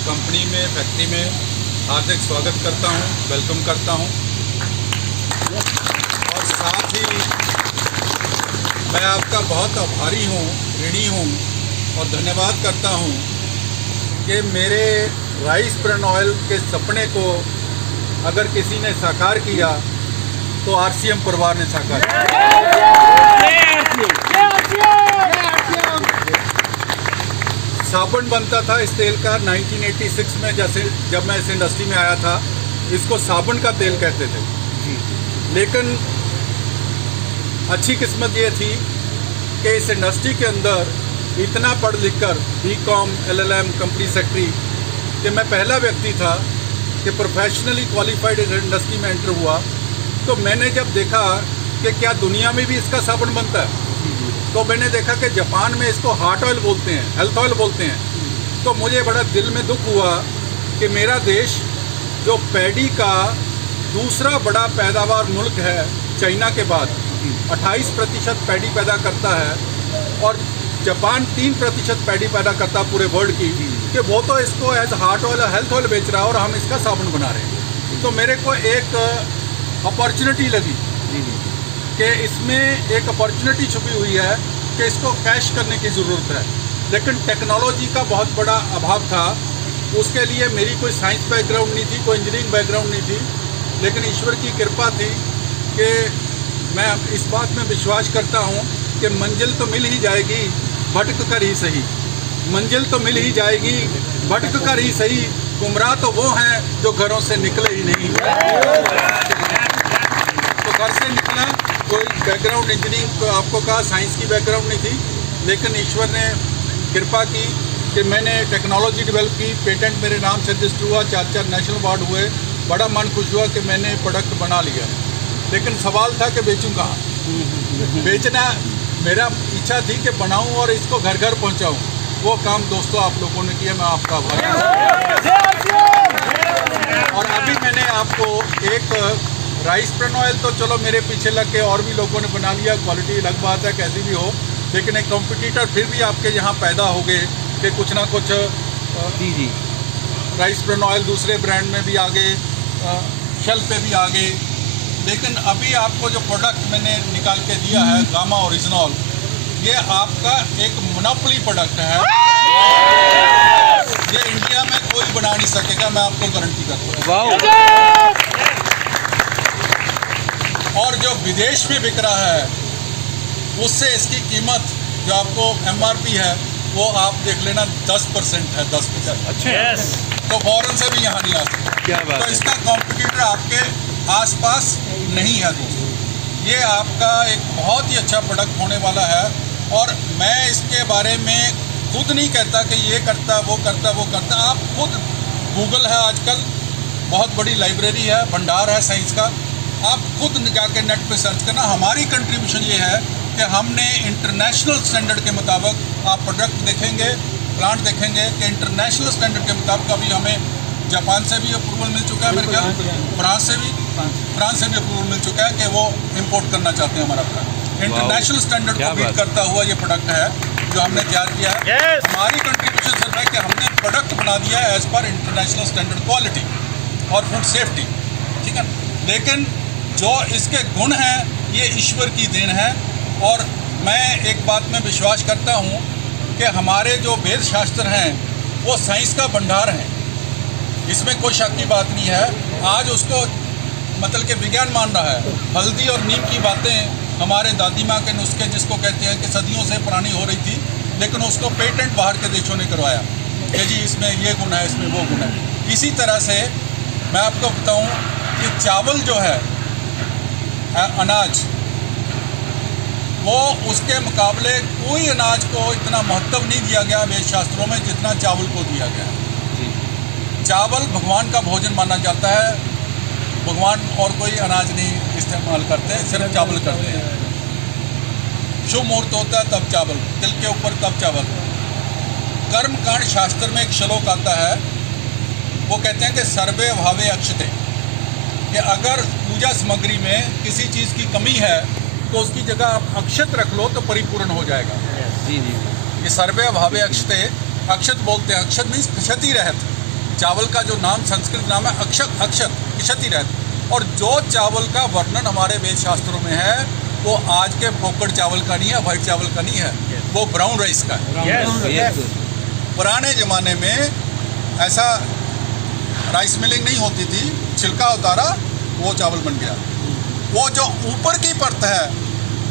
Company में, factory में हार्दिक स्वागत करता हूं, वेलकम करता हूं। और साथ ही मैं आपका बहुत आभारी हूं, ऋणी हूं और धन्यवाद करता हूं कि मेरे राइस ब्रांड ऑयल के सपने को अगर किसी ने साकार किया तो आरसीएम परिवार ने साकार किया। साबुन बनता था इस तेल का 1986 में, जैसे जब मैं इस इंडस्ट्री में आया था, इसको साबुन का तेल कहते थे। लेकिन अच्छी किस्मत ये थी कि इस इंडस्ट्री के अंदर इतना पढ़ लिख कर BCom, LLM, कंपनी सेक्रेटरी कि मैं पहला व्यक्ति था कि प्रोफेशनली क्वालिफाइड इस इंडस्ट्री में एंटर हुआ। तो मैंने जब देखा कि क्या दुनिया में भी इसका साबुन बनता है, तो मैंने देखा कि जापान में इसको हार्ट ऑयल बोलते हैं, हेल्थ ऑयल बोलते हैं। तो मुझे बड़ा दिल में दुख हुआ कि मेरा देश जो पैडी का दूसरा बड़ा पैदावार मुल्क है चाइना के बाद, 28% पैडी पैदा करता है और जापान 3% पैडी पैदा करता है पूरे वर्ल्ड की, कि वो तो इसको as heart oil, health oil बेच रहा है और हम इसका साबुन बना रहे हैं। तो मेरे को एक अपॉर्चुनिटी लगी कि इसमें एक अपॉर्चुनिटी छुपी हुई है कि इसको कैश करने की ज़रूरत है। लेकिन टेक्नोलॉजी का बहुत बड़ा अभाव था, उसके लिए मेरी कोई साइंस बैकग्राउंड नहीं थी, कोई इंजीनियरिंग बैकग्राउंड नहीं थी। लेकिन ईश्वर की कृपा थी कि मैं इस बात में विश्वास करता हूँ कि मंजिल तो मिल ही जाएगी, भटक कर ही सही। मंजिल तो मिल ही जाएगी, भटक कर ही सही। गुमराह तो वो हैं जो घरों से निकले ही नहीं। तो घर से निकला, कोई बैकग्राउंड इंजीनियरिंग, आपको कहा साइंस की बैकग्राउंड नहीं थी, लेकिन ईश्वर ने कृपा की कि मैंने टेक्नोलॉजी डेवलप की, पेटेंट मेरे नाम से रजिस्टर हुआ, 4 नेशनल अवार्ड हुए। बड़ा मन खुश हुआ कि मैंने प्रोडक्ट बना लिया। लेकिन सवाल था कि बेचूं कहाँ। बेचना मेरा इच्छा थी कि बनाऊं और इसको घर घर पहुंचाऊं। वो काम दोस्तों आप लोगों ने किया, मैं आपका आभारी हूं। और अभी मैंने आपको एक राइस ब्रांड ऑयल, तो चलो मेरे पीछे लग के और भी लोगों ने बना लिया, क्वालिटी अलग बात है कैसी भी हो, लेकिन एक कंपटीटर फिर भी आपके यहाँ पैदा हो गए कि कुछ ना कुछ जी राइस ब्रांड ऑयल दूसरे ब्रांड में भी आ गए, शेल्फ पे भी आ गए। लेकिन अभी आपको जो प्रोडक्ट मैंने निकाल के दिया है, गामा ओरिजिनल, ये आपका एक मोनोपोली प्रोडक्ट है। ये इंडिया में कोई बना नहीं सकेगा, मैं आपको गारंटी करता हूँ। और जो विदेश में बिक रहा है उससे इसकी कीमत जो आपको MRP है वो आप देख लेना 10% है, 10%। अच्छा, तो फॉरेन से भी यहाँ नहीं आ सकता। क्या बात तो है। इसका कॉम्पिटिटर आपके आसपास नहीं है दोस्तों। ये आपका एक बहुत ही अच्छा प्रोडक्ट होने वाला है। और मैं इसके बारे में खुद नहीं कहता कि ये करता, वो करता, वो करता। आप खुद, गूगल है आजकल, बहुत बड़ी लाइब्रेरी है, भंडार है साइंस का। आप खुद जाके नेट पे सर्च करना। हमारी कंट्रीब्यूशन ये है कि हमने इंटरनेशनल स्टैंडर्ड के मुताबिक, आप प्रोडक्ट देखेंगे, प्लांट देखेंगे कि इंटरनेशनल स्टैंडर्ड के मुताबिक अभी हमें जापान से भी अप्रूवल मिल चुका है, मेरे ख्याल फ्रांस से भी अप्रूवल मिल चुका है कि वो इंपोर्ट करना चाहते हैं हमारा प्रोडक्ट। इंटरनेशनल स्टैंडर्ड को मीट करता हुआ ये प्रोडक्ट है जो हमने तैयार किया है। हमारी कंट्रीब्यूशन सिर्फ है कि हमने प्रोडक्ट बना दिया है as per international standard quality और फूड सेफ्टी, ठीक है। लेकिन जो इसके गुण हैं ये ईश्वर की देन है। और मैं एक बात में विश्वास करता हूँ कि हमारे जो वेद शास्त्र हैं वो साइंस का भंडार हैं, इसमें कोई शक की बात नहीं है। आज उसको मतलब कि विज्ञान मान रहा है। हल्दी और नीम की बातें हमारे दादी माँ के नुस्खे जिसको कहते हैं कि सदियों से पुरानी हो रही थी, लेकिन उसको पेटेंट बाहर के देशों ने करवाया कि जी इसमें ये गुण है, इसमें वो गुण है। इसी तरह से मैं आपको बताऊं कि चावल जो है अनाज, वो उसके मुकाबले कोई अनाज को इतना महत्व नहीं दिया गया वेद शास्त्रों में जितना चावल को दिया गया। चावल भगवान का भोजन माना जाता है। भगवान और कोई अनाज नहीं इस्तेमाल करते, सिर्फ चावल करते हैं। शुभ मुहूर्त होता है तब चावल, तिल के ऊपर तब चावल। कर्मकांड शास्त्र में एक श्लोक आता है, वो कहते हैं कि सर्वे भावे अक्षते, कि अगर पूजा सामग्री में किसी चीज़ की कमी है तो उसकी जगह आप अक्षत रख लो तो परिपूर्ण हो जाएगा। जी जी। ये सर्वे भावे अक्षते, अक्षत बोलते हैं। अक्षत मीन्स क्षति रहत, चावल का जो नाम संस्कृत नाम है अक्षत, इक्षति रहत। और जो चावल का वर्णन हमारे वेद शास्त्रों में है वो आज के फोकट चावल का नहीं है, वाइट चावल का नहीं है, वो ब्राउन राइस का है। पुराने ज़माने में ऐसा राइस मिलिंग नहीं होती थी, छिलका उतारा वो चावल बन गया। वो जो ऊपर की परत है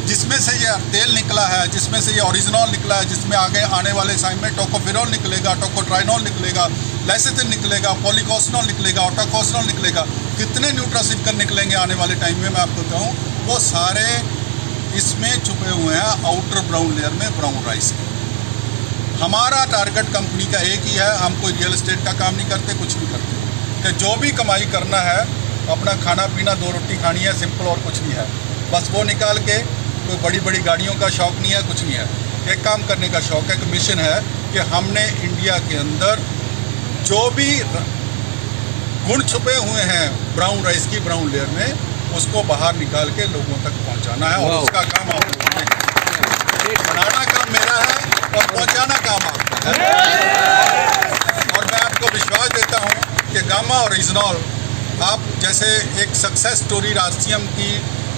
जिसमें से ये तेल निकला है, जिसमें से ये ओरिजिनॉल निकला है, जिसमें आगे आने वाले टाइम में टोकोफेरॉल निकलेगा, टोकोट्राइनॉल निकलेगा, लेसिथिन निकलेगा, पॉलीकोसनॉल निकलेगा, ऑटोकोसनॉल निकलेगा, कितने न्यूट्रासिटिकल निकलेंगे आने वाले टाइम में मैं आपको बताऊँ, वो सारे इसमें छुपे हुए हैं आउटर ब्राउन लेयर में ब्राउन राइस के। हमारा टारगेट कंपनी का एक ही है, हम कोई रियल एस्टेट का काम नहीं करते, कुछ नहीं करते, कि जो भी कमाई करना है अपना खाना पीना, 2 रोटी खानी है, सिंपल, और कुछ नहीं है। बस वो निकाल के कोई बड़ी बड़ी गाड़ियों का शौक़ नहीं है, कुछ नहीं है। एक काम करने का शौक़ है, एक मिशन है कि हमने इंडिया के अंदर जो भी गुण छुपे हुए हैं ब्राउन राइस की ब्राउन लेयर में, उसको बाहर निकाल के लोगों तक पहुंचाना है। और उसका काम आप लोगों ने बनाना काम मेरा है और पहुंचाना काम आपका है। और मैं आपको विश्वास देता हूं कि गामा और इजनॉल आप जैसे एक सक्सेस स्टोरी राजसीएम की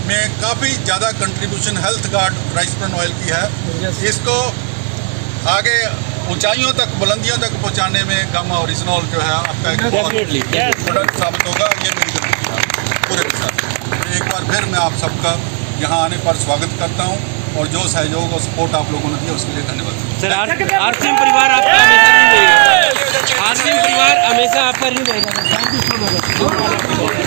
में काफ़ी ज़्यादा contribution health guard rice bran oil की है। इसको आगे ऊंचाइयों तक, बुलंदियों तक पहुंचाने में गामा और इजनॉल जो है आपका एक बहुत प्रोडक्ट साबित होगा। ये मेरी गारंटी है पूरे के साथ। एक बार फिर मैं आप सबका यहाँ आने पर स्वागत करता हूँ और जो सहयोग और सपोर्ट आप लोगों ने दिया उसके लिए धन्यवाद। सर, आरसीएम परिवार आपका हमेशा नहीं रहेगा, आरसीएम परिवार हमेशा आपका नहीं रहेगा। Thank you so much.